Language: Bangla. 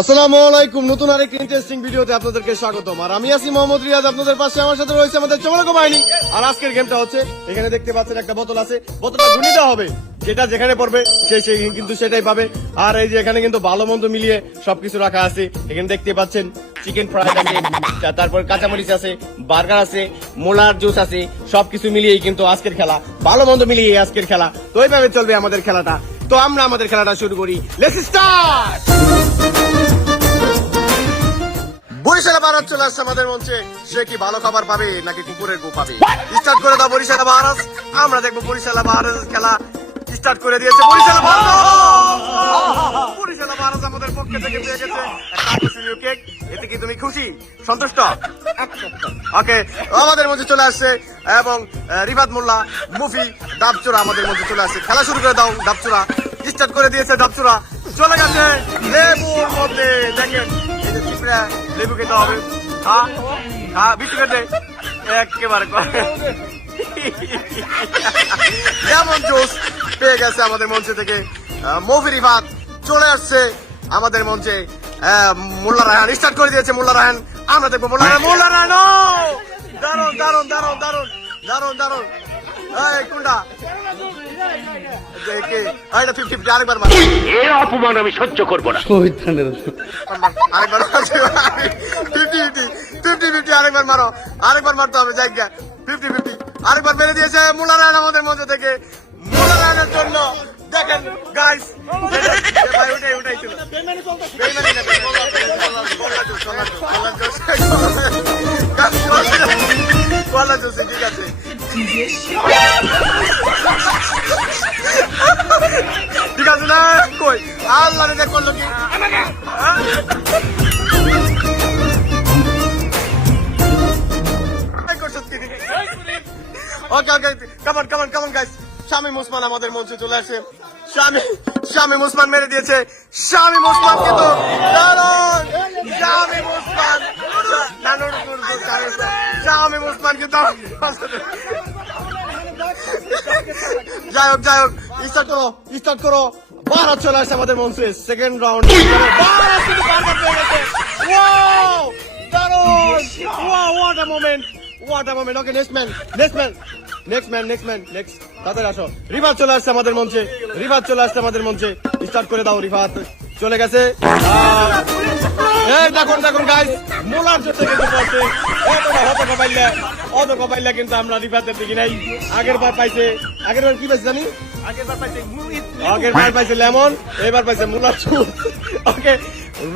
আসসালামু আলাইকুম, নতুন আরেকটি ইন্টারেস্টিং ভিডিওতে আপনাদেরকে স্বাগতম। আর আমি আছি মোহাম্মদ রিয়াদ, আপনাদের পাশে আমার সাথে রয়েছে আমাদের চমলক বাহিনী। আর আজকের গেমটা হচ্ছে, এখানে দেখতে পাচ্ছেন একটা বোতল আছে, বোতলটা গুনে দেওয়া হবে, যেটা যেখানে পড়বে সে কিন্তু সেটাই পাবে। আর এই যে এখানে কিন্তু ভালো মন্দ মিলিয়ে সবকিছু রাখা আছে। এখানে দেখতে পাচ্ছেন চিকেন ফ্রাই আছে, তারপর কাঁচামরিচ আছে, বার্গার আছে, মোলার জুস আছে, সবকিছু মিলিয়েই কিন্তু আজকের খেলা, ভালো মন্দ মিলিয়ে আজকের খেলা। তো এইভাবে চলবে আমাদের খেলাটা। তো আমরা আমাদের খেলাটা শুরু করি, লেটস স্টার্ট। বরিশালে ভারত চলে আসছে আমাদের মঞ্চে। সে কি ভালো খাবার পাবে নাকি কুকুরের গু পাবে? স্টার্ট করে দাও বরিশালে ভারত। আমরা দেখবো বরিশালে ভারত খেলা স্টার্ট করে দিয়েছে। বরিশালে ভারত, বরিশালে ভারত আমাদের পক্ষে থেকে পেয়ে গেছে একটা কেক। এতে কি তুমি খুশি, সন্তুষ্ট? ওকে, আমাদের মধ্যে চলে আসছে এবং রিফাত মোল্লা, মুফি, ডাবচুরা আমাদের মধ্যে চলে আসছে। খেলা শুরু করে দাও ডাবচুরা। স্টার্ট করে দিয়েছে ডাবচুরা, চলে গেছে লেবুর মধ্যে। দেখেন লেবু খেতে হবে, বিক্রি করতে একেবারে যেমন জোস পেয়ে গেছে আমাদের মঞ্চে থেকে। মুফি রিফাত চলে আসছে আমাদের মঞ্চে। মোল্লা রায়হান স্টার্ট করে দিয়েছে। মোল্লা রায়হান, আমরা দেখবো মোল্লা রায়হান। মোল্লা রায়হান দারুন দারুন দারুন দারুন দারুন দারুন। কোনটা আরেকবার এর অপমান আমি সহ্য করবো না। আরেকবার 50-50 আরেকবার মারো, আরেকবার মারতে হবে। জায়গা 50-50 আরেকবার মেরে দিয়েছে মোল্লা রায়হান আমাদের মধ্যে থেকে। মোল্লা রায়হানের জন্য দেখেন গাইস, ওটাই ছিল ঠিক আছে। ঠিক আছে না, কই আল্লাহ রে করলো কি? ওকে ওকে, কামান কামান কামান গাইস। শামীম ওসমান আমাদের মঞ্চে চলে আসে। শামীম ওসমান মেরে দিয়েছে। শামীম ওসমান কিন্তু দারুণ। শামীম ওসমান শামীম ওসমান কিন্তু যাই হোক স্টার্ট করো, স্টার্ট করো। ভারত চলে আসছে আমাদের মঞ্চে second round. What a moment! Okay, next man. তাড়াতাড়ি আসো। রিফাত চলে আসছে আমাদের মঞ্চে। স্টার্ট করে দাও রিফাত। চলে গেছে। দেখুন গাইস, মোলার জন্য কিন্তু পড়ছে। অত কপাইলা কিন্তু আমরা রিফাতের দিকে নাই। আগের বার কি পাইছে জানি? আগের বার পাইছে লেমন, এবার পাইছে মোলার জুস। ওকে,